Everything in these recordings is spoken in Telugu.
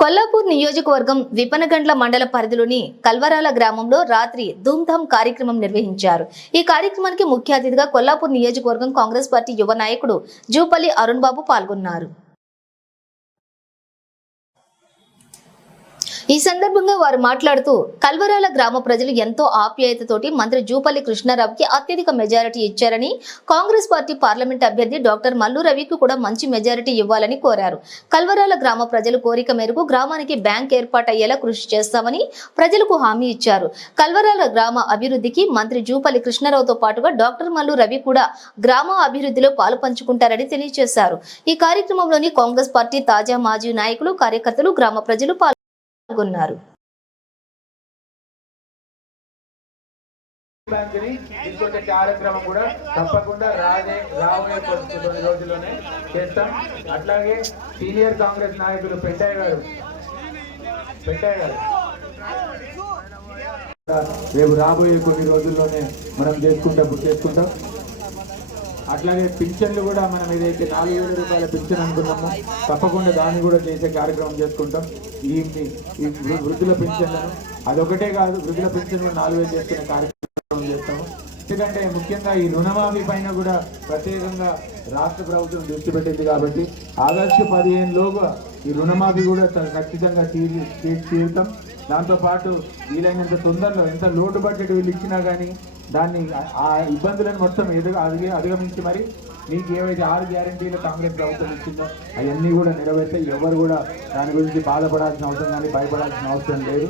కొల్లాపూర్ నియోజకవర్గం విపనగండ్ల మండల పరిధిలోని కల్వరాల గ్రామంలో రాత్రి ధూమ్ధామ్ కార్యక్రమం నిర్వహించారు. ఈ కార్యక్రమానికి ముఖ్య అతిథిగా కొల్లాపూర్ నియోజకవర్గం కాంగ్రెస్ పార్టీ యువ నాయకుడు జూపల్లి అరుణ్ బాబు పాల్గొన్నారు. ఈ సందర్భంగా వారు మాట్లాడుతూ కల్వరాల గ్రామ ప్రజలు ఎంతో ఆప్యాయతతోటి మంత్రి జూపల్లి కృష్ణారావుకి అత్యధిక మెజారిటీ ఇచ్చారని, కాంగ్రెస్ పార్టీ పార్లమెంట్ అభ్యర్థి డాక్టర్ మల్లు రవికి కూడా మంచి మెజారిటీ ఇవ్వాలని కోరారు. కల్వరాల గ్రామ ప్రజల కోరిక మేరకు గ్రామానికి బ్యాంక్ ఏర్పాటయ్యేలా కృషి చేస్తామని ప్రజలకు హామీ ఇచ్చారు. కల్వరాల గ్రామ అభివృద్ధికి మంత్రి జూపల్లి కృష్ణారావుతో పాటుగా డాక్టర్ మల్లు రవి కూడా గ్రామ అభివృద్ధిలో పాలు పంచుకుంటారని తెలియజేశారు. ఈ కార్యక్రమంలోని కాంగ్రెస్ పార్టీ తాజా మాజీ నాయకులు, కార్యకర్తలు, గ్రామ ప్రజలు పాల్గొన్నారు. కార్యక్రమం కూడా తప్పకుండా రాబోయే కొన్ని రోజుల్లోనే చేస్తాం. అట్లాగే సీనియర్ కాంగ్రెస్ నాయకులు పెంటయ్య గారు రేపు రాబోయే కొన్ని రోజుల్లోనే మనం చేసుకుంటాం. అట్లాగే పింఛన్లు కూడా మనం ఏదైతే 4,000 రూపాయల పింఛన్ అనుకున్నామో తప్పకుండా దాన్ని కూడా చేసే కార్యక్రమం చేసుకుంటాం. ఈ వృద్ధుల పింఛన్లను అదొకటే కాదు, వృద్ధుల పింఛన్లు 4,000 చేసుకునే కార్యక్రమం చేస్తాము. ఎందుకంటే ముఖ్యంగా ఈ రుణమాఫీ పైన కూడా ప్రత్యేకంగా రాష్ట్ర ప్రభుత్వం దృష్టి పెట్టింది కాబట్టి ఆగస్టు 15 లోగా ఈ రుణమాఫీ కూడా ఖచ్చితంగా తీరుతాం. దాంతోపాటు వీలైనంత తొందరలో ఎంత లోటు బడ్జెట్ వీళ్ళు ఇచ్చినా కానీ దాన్ని ఆ ఇబ్బందులను మొత్తం అధిగమించి మరి మీకు ఏవైతే 6 గ్యారంటీలు కాంగ్రెస్ ప్రభుత్వం ఇచ్చిందో అవన్నీ కూడా నెరవేర్తే ఎవరు కూడా దాని గురించి బాధపడాల్సిన అవసరం కానీ భయపడాల్సిన అవసరం లేదు.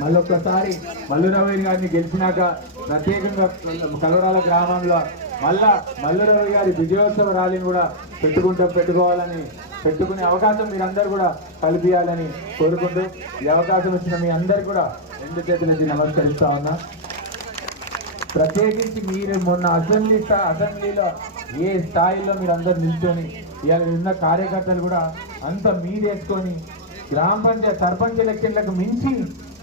మళ్ళొక్కసారి మల్లు రవి గారిని గెలిచినాక ప్రత్యేకంగా కల్వరాల గ్రామంలో మల్లు రవి గారి విజయోత్సవ ర్యాలీని కూడా పెట్టుకునే అవకాశం మీరందరూ కూడా కల్పించాలని కోరుకుంటూ ఈ అవకాశం ఇచ్చిన మీ అందరు కూడా 2 చేతులెత్తి నమస్కరిస్తా ఉన్నా. ప్రత్యేకించి మీరు మొన్న అసెంబ్లీలో ఏ స్థాయిలో మీరు అందరు నిల్చొని ఇవాళ ఉన్న కార్యకర్తలు కూడా అంత మీదేసుకొని గ్రామ పంచాయతీ సర్పంచ్ ఎలక్షన్లకు మించి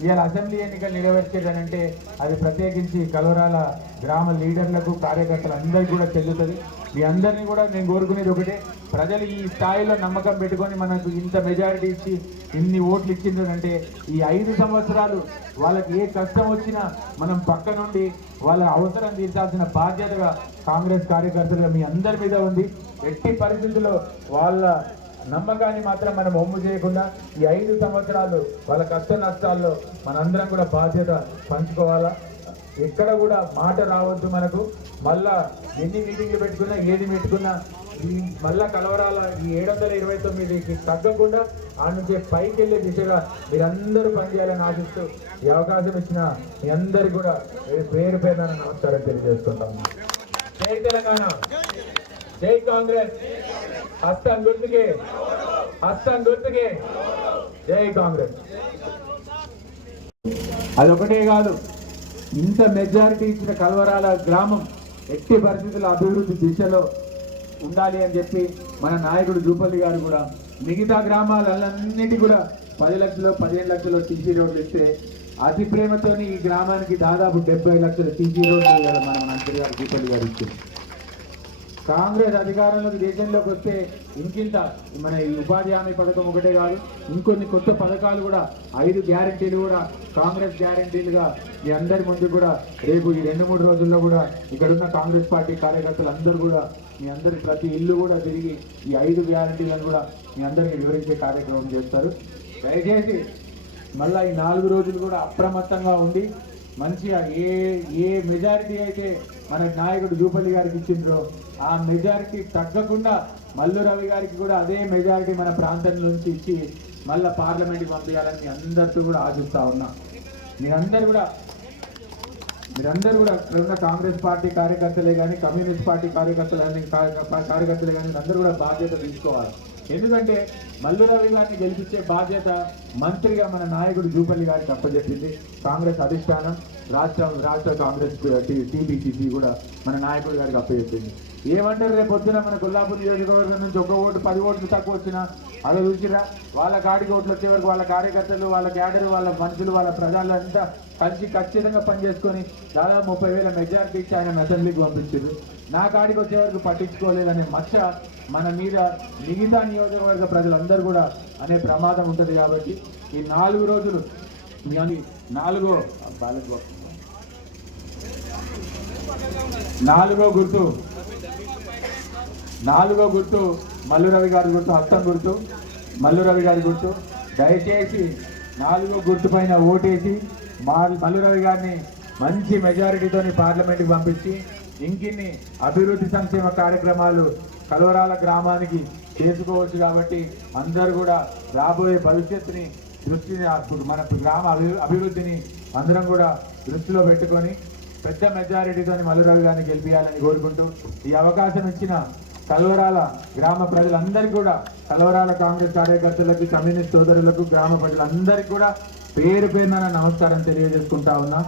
ఇవాళ అసెంబ్లీ ఎన్నికలు నెరవేర్చేదనంటే అది ప్రత్యేకించి కల్వరాల గ్రామ లీడర్లకు, కార్యకర్తలు అందరికీ కూడా చెల్లుతుంది. మీ అందరినీ కూడా నేను కోరుకునేది ఒకటే, ప్రజలు ఈ స్థాయిలో నమ్మకం పెట్టుకొని మనకు ఇంత మెజారిటీ ఇచ్చి ఇన్ని ఓట్లు ఇచ్చిందంటే ఈ 5 సంవత్సరాలు వాళ్ళకి ఏ కష్టం వచ్చినా మనం పక్క నుండి వాళ్ళ అవసరం తీర్చాల్సిన బాధ్యతగా కాంగ్రెస్ కార్యకర్తలుగా మీ అందరి మీద ఉంది. ఎట్టి పరిస్థితుల్లో వాళ్ళ నమ్మకాన్ని మాత్రం మనం ఒమ్ము చేయకుండా ఈ 5 సంవత్సరాలు వాళ్ళ కష్ట నష్టాల్లో మనందరం కూడా బాధ్యత పంచుకోవాలా. ఎక్కడ కూడా మాట రావద్దు మనకు. మళ్ళా ఎన్ని మీటింగ్లు పెట్టుకున్నా ఏది పెట్టుకున్నా ఈ మళ్ళా కలవరాల ఈ 729కి తగ్గకుండా ఆ నుంచి పైకి వెళ్ళే దిశగా మీరందరూ పనిచేయాలని ఆశిస్తూ ఈ అవకాశం ఇచ్చిన మీ అందరికి కూడా పేరు పేరున నమస్కారం తెలియజేసుకుంటాము. జై తెలంగాణ, జై కాంగ్రెస్, హస్తం గుర్తుకే, జై కాంగ్రెస్. అదొకటే కాదు, ఇంత మెజారిటీ ఇచ్చిన కల్వరాల గ్రామం ఎట్టి పరిస్థితుల అభివృద్ధి దిశలో ఉండాలి అని చెప్పి మన నాయకుడు జూపల్లి గారు కూడా మిగతా గ్రామాలన్నిటి కూడా 10 లక్షలు 15 లక్షలు సీసీ రోడ్లు ఇస్తే అతి ప్రేమతోని ఈ గ్రామానికి దాదాపు 70 లక్షల సీసీ రోడ్లు మన మంత్రి గారు జూపల్లి గారు ఇచ్చింది. కాంగ్రెస్ అధికారంలోకి దేశంలోకి వస్తే ఇంకింత మన ఈ ఉపాధి హామీ పథకం ఒకటే కాదు, ఇంకొన్ని కొత్త పథకాలు కూడా 5 గ్యారంటీలు కూడా కాంగ్రెస్ గ్యారంటీలుగా మీ అందరి ముందు కూడా రేపు ఈ 2-3 రోజుల్లో కూడా ఇక్కడున్న కాంగ్రెస్ పార్టీ కార్యకర్తలు అందరూ కూడా మీ అందరి ప్రతి ఇల్లు కూడా తిరిగి ఈ 5 గ్యారంటీలను కూడా మీ అందరికీ వివరించే కార్యక్రమం చేస్తారు. దయచేసి మళ్ళీ ఈ 4 రోజులు కూడా అప్రమత్తంగా ఉండి మంచిగా ఏ మెజారిటీ అయితే మన నాయకుడు జూపల్లి గారికి ఇచ్చిండ్రో ఆ మెజారిటీ తగ్గకుండా మల్లు రవి గారికి కూడా అదే మెజారిటీ మన ప్రాంతం నుంచి ఇచ్చి మళ్ళీ పార్లమెంట్కి పంపించాలని మీ అందరితో కూడా ఆశిస్తా ఉన్నా. మీరందరూ కూడా ఉన్న కాంగ్రెస్ పార్టీ కార్యకర్తలే కానీ, కమ్యూనిస్ట్ పార్టీ కార్యకర్తలే కానీ అందరూ కూడా బాధ్యత తీసుకోవాలి. ఎందుకంటే మల్లు రవి గారిని గెలిపించే బాధ్యత మంత్రిగా మన నాయకుడు జూపల్లి గారికి అప్పచెప్పింది కాంగ్రెస్ అధిష్టానం. రాష్ట్ర కాంగ్రెస్ టీపీసీసీ కూడా మన నాయకుడి గారికి అప్పచెప్పింది. ఏమంటారు, రేపు పొద్దున మన కొల్లాపూర్ నియోజకవర్గం నుంచి 1 ఓటు 10 ఓట్లు తక్కువ వచ్చినా అలా చూసిరా వాళ్ళ కాడికి ఓట్లు వచ్చే వరకు వాళ్ళ కార్యకర్తలు వాళ్ళ క్యాడర్ వాళ్ళ మనుషులు వాళ్ళ ప్రజలంతా కలిసి ఖచ్చితంగా పనిచేసుకొని దాదాపు 30,000 మెజారిటీ ఇచ్చి ఆయన అసెంబ్లీకి పంపించారు. నా కాడికి వచ్చే వరకు పట్టించుకోలేదనే మచ్చ మన మీద మిగతా నియోజకవర్గ ప్రజలందరూ కూడా అనే ప్రమాదం ఉంటుంది. కాబట్టి ఈ 4 రోజులు మీ నాలుగో గుర్తు మల్లు రవి గారి గుర్తు, హస్తం గుర్తు, మల్లు రవి గారి గుర్తు. దయచేసి 4గో గుర్తు పైన ఓటేసి మల్లు రవి గారిని మంచి మెజారిటీతోని పార్లమెంట్కి పంపించి ఇంకిన్ని అభివృద్ధి సంక్షేమ కార్యక్రమాలు కల్వరాల గ్రామానికి చేసుకోవచ్చు. కాబట్టి అందరూ కూడా రాబోయే భవిష్యత్తుని దృష్టిని మన గ్రామ అభివృద్ధిని అందరం కూడా దృష్టిలో పెట్టుకొని పెద్ద మెజారిటీతోని మల్లు రవి గారిని గెలిపించాలని కోరుకుంటూ ఈ అవకాశం ఇచ్చిన కల్వరాల గ్రామ ప్రజలందరికీ కూడా, కల్వరాల కాంగ్రెస్ కార్యకర్తలకు, కమ్యూనిస్ట్ సోదరులకు, గ్రామ ప్రజలందరికీ కూడా పేరు పేరున నమస్కారం తెలియజేసుకుంటా ఉన్నా.